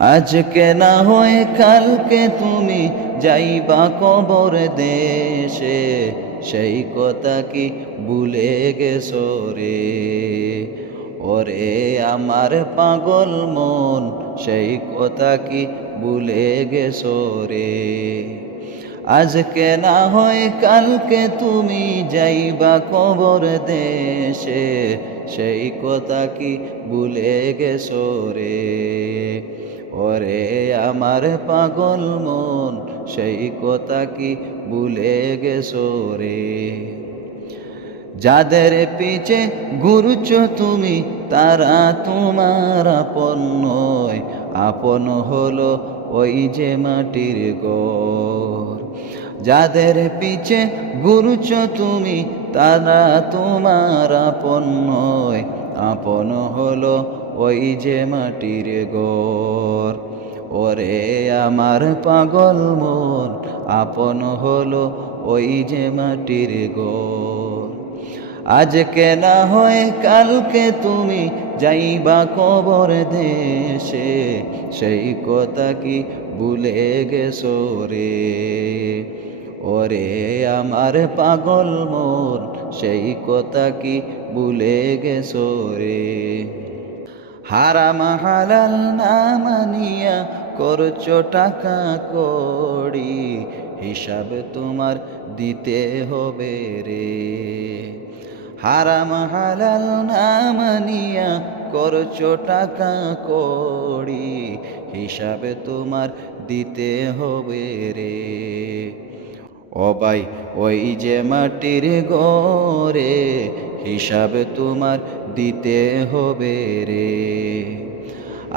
আজকে না হয় কালকে তুমি যাইবা কবর দেশে, সেই কথা কি ভুলে গেছো রে? ওরে আমার পাগল মন, সেই কথা কি ভুলে গেছো রে? আজকে না হয় কালকে তুমি যাইবা কবর দেশে, সেই কথা কি ভুলে গেছো রে? ওরে আমার পাগল মন, সেই কথা কি ভুলে গেছো রে? যাদের পিছে ঘুরছ তুমি তারা তোমার আপন নয়, আপন হলো ওই যে মাটির ঘর। যাদের পিছে ঘুরছ তুমি তারা তোমার আপন নয়, আপন হলো ওই যে মাটির ঘর। ওরে আমার পাগল মন, আপন হলো ওই যে মাটির ঘর। আজকে না হয় কালকে তুমি যাইবা কবর দেশে, সেই কথা কি ভুলে গেছো রে? ওরে আমার পাগল মন, সেই কথা কি ভুলে গেছো রে? হারাম হালাল না মানিয়া করছো টাকা কড়ি, হিসাব তোমার দিতে হবে রে। হারাম হালাল না মানিয়া করছো টাকা কড়ি, হিসাব তোমার দিতে হবে রে। ও ভাই ওই যে মাটির ঘরে, হিসাব তোমার দিতে হবে রে।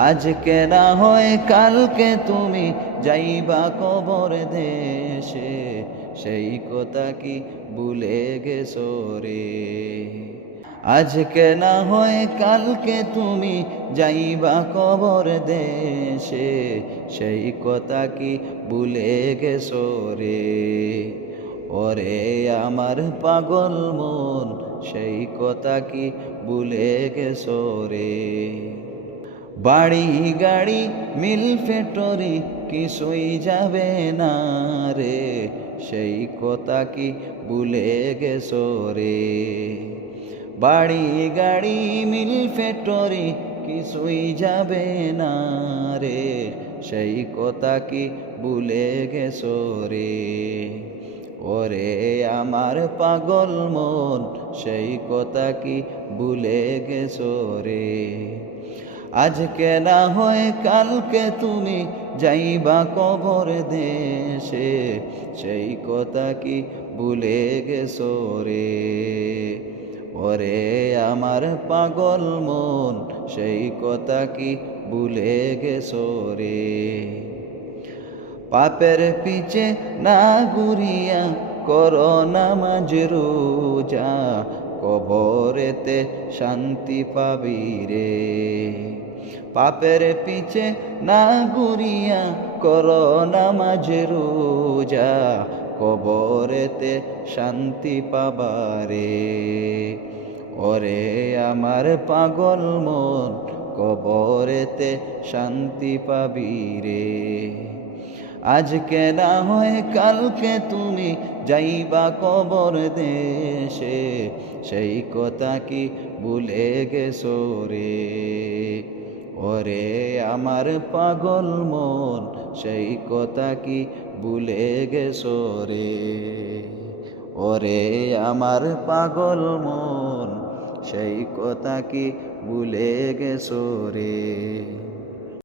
আজকে না হয় কালকে তুমি যাইবা কবর দেশে, সেই কথা কি ভুলে গেছো রে? আজকে না হয় কালকে তুমি যাইবা কবর দেশে, সেই কথা কি ভুলে গেছো রে? ওরে আমার পাগল মন, সেই কথা কি ভুলে গেছো রে? বাড়ি গাড়ি মিল ফ্যাক্টরি কিছুই যাবে না রে, সেই কথা কি ভুলে গেছো রে? বাড়ি গাড়ি মিল ফ্যাক্টরি কিছুই যাবে না রে, সেই কথা কি ভুলে গেছো রে? ওরে আমার পাগল মন, সেই কথা কি ভুলে গেছো রে? আজকে না হয় কালকে তুমি যাইবা কবর দেশে, সেই কথা কি ভুলে গেছো রে? ওরে আমার পাগল মন, সেই কথা কি ভুলে গেছো রে? পাপের পিছে না ঘুরিয়া করো নামাজ রোজা, কবরেতে শান্তি পাবি রে। পাপের পিছে না ঘুরিয়া করো নামাজ রোজা, কবরেতে শান্তি পাবারে। ওরে আমার পাগল মন, কবরেতে শান্তি পাবি রে। আজকে না হয় কালকে তুমি যাইবা কবর দেশে, সেই কথা কি ভুলে গেছো রে? ওরে আমার পাগল মন, সেই কথা কি ভুলে গেছো রে? ওরে আমার পাগল মন, সেই কথা কি ভুলে গেছো রে?